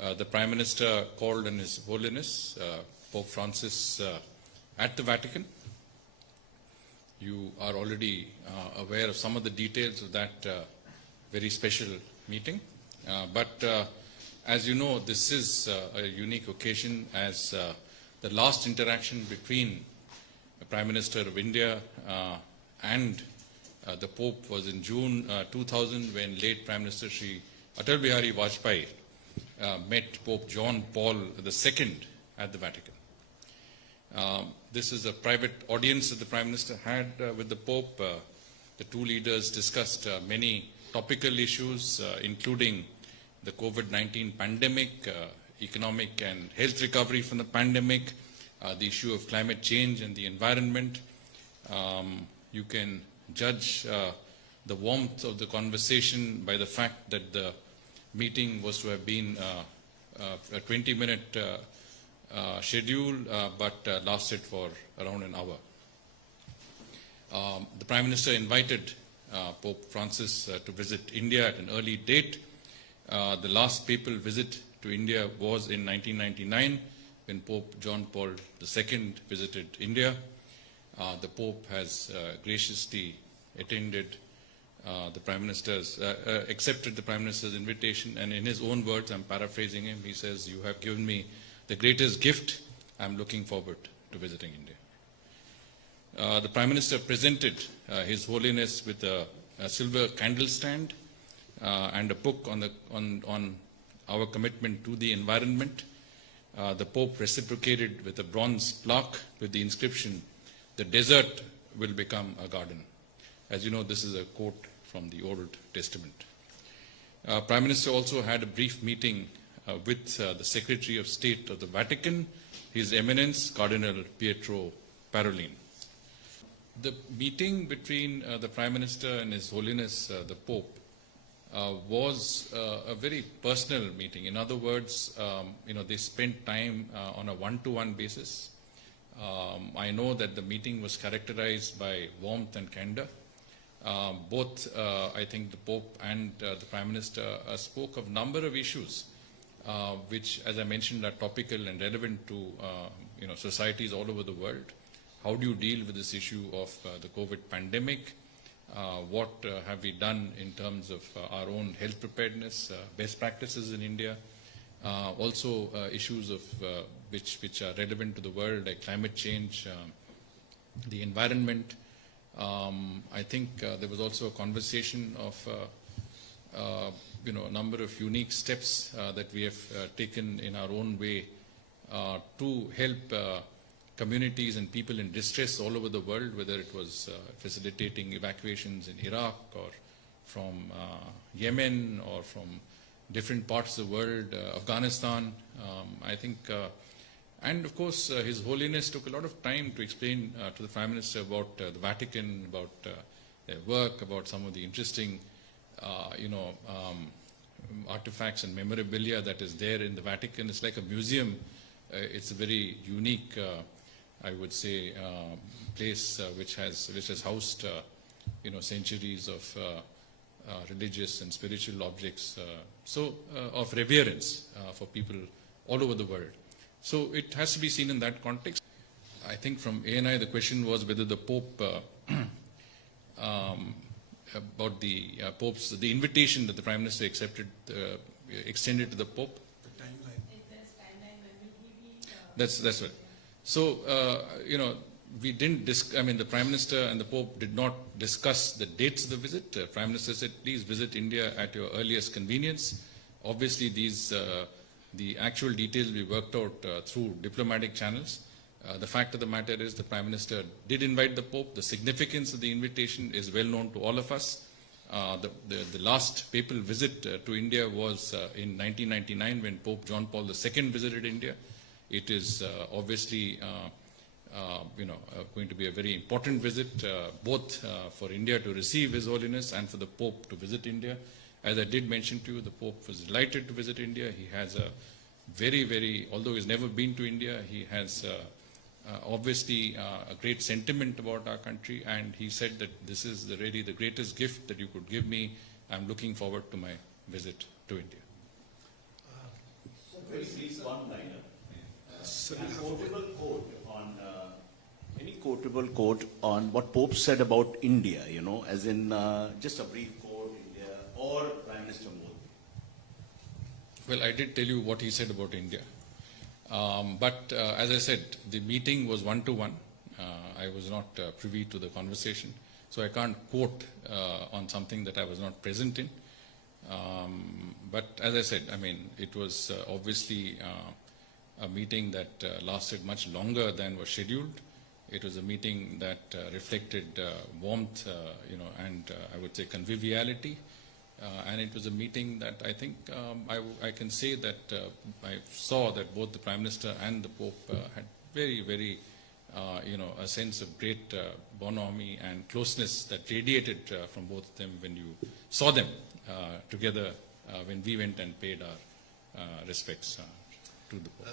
the Prime Minister called on His Holiness Pope Francis at the Vatican. You are already aware of some of the details of that very special meeting. But as you know, this is a unique occasion as the last interaction between the Prime Minister of India and the Pope was in June 2000 when late Prime Minister Shri Atal Bihari Vajpayee met Pope John Paul II at the Vatican. This is a private audience that the Prime Minister had with the Pope. The two leaders discussed many topical issues, including the COVID-19 pandemic, economic and health recovery from the pandemic, the issue of climate change and the environment. You can judge the warmth of the conversation by the fact that the meeting was to have been a 20-minute schedule, but lasted for around an hour. The Prime Minister invited Pope Francis to visit India at an early date. The last papal visit to India was in 1999 when Pope John Paul II visited India. The Pope has graciously attended the Prime Minister's, accepted the Prime Minister's invitation, and in his own words, I'm paraphrasing him, he says, "You have given me the greatest gift. I'm looking forward to visiting India." The Prime Minister presented His Holiness with a silver candle stand and a book on our commitment to the environment. The Pope reciprocated with a bronze plaque with the inscription, "The desert will become a garden." As you know, this is a quote from the Old Testament. Prime Minister also had a brief meeting with the Secretary of State of the Vatican, His Eminence Cardinal Pietro Parolin. The meeting between the Prime Minister and His Holiness the Pope was a very personal meeting. In other words, they spent time on a one-to-one basis. I know that the meeting was characterized by warmth and candor. Both, I think, the Pope and the Prime Minister spoke of a number of issues which, as I mentioned, are topical and relevant to societies all over the world. How do you deal with this issue of the COVID pandemic? What have we done in terms of our own health preparedness, best practices in India? Also issues of which are relevant to the world, like climate change, the environment. I think there was also a conversation of a number of unique steps that we have taken in our own way to help communities and people in distress all over the world, whether it was facilitating evacuations in Iraq or from Yemen or from different parts of the world, Afghanistan. I think, and of course, His Holiness took a lot of time to explain to the Prime Minister about the Vatican, about their work, about some of the interesting, artifacts and memorabilia that is there in the Vatican. It's like a museum. It's a very unique, I would say, place which has housed, centuries of religious and spiritual objects, of reverence for people all over the world. So it has to be seen in that context. I think from ANI the question was whether the Pope, about the the invitation that the Prime Minister extended to the Pope. The timeline. That's right. So, we didn't the Prime Minister and the Pope did not discuss the dates of the visit. Prime Minister said, please visit India at your earliest convenience. Obviously, the actual details will be worked out through diplomatic channels. The fact of the matter is the Prime Minister did invite the Pope. The significance of the invitation is well known to all of us. The last papal visit to India was in 1999 when Pope John Paul II visited India. It is obviously going to be a very important visit, both for India to receive His Holiness and for the Pope to visit India. As I did mention to you, the Pope was delighted to visit India. He has a although he's never been to India, he has obviously a great sentiment about our country, and he said that this is really the greatest gift that you could give me. I'm looking forward to my visit to India. So very brief one-liner. So Any quotable quote on what Pope said about India, you know, as in just a brief quote, India, or Prime Minister Modi? Well, I did tell you what he said about India. But as I said, the meeting was one-to-one. I was not privy to the conversation. So I can't quote on something that I was not present in. But as I said, I mean, it was obviously a meeting that lasted much longer than was scheduled. It was a meeting that reflected warmth, and I would say conviviality. And it was a meeting that I think I can say that I saw that both the Prime Minister and the Pope had very, very, a sense of great bonhomie and closeness that radiated from both of them when you saw them together when we went and paid our respects to the Pope.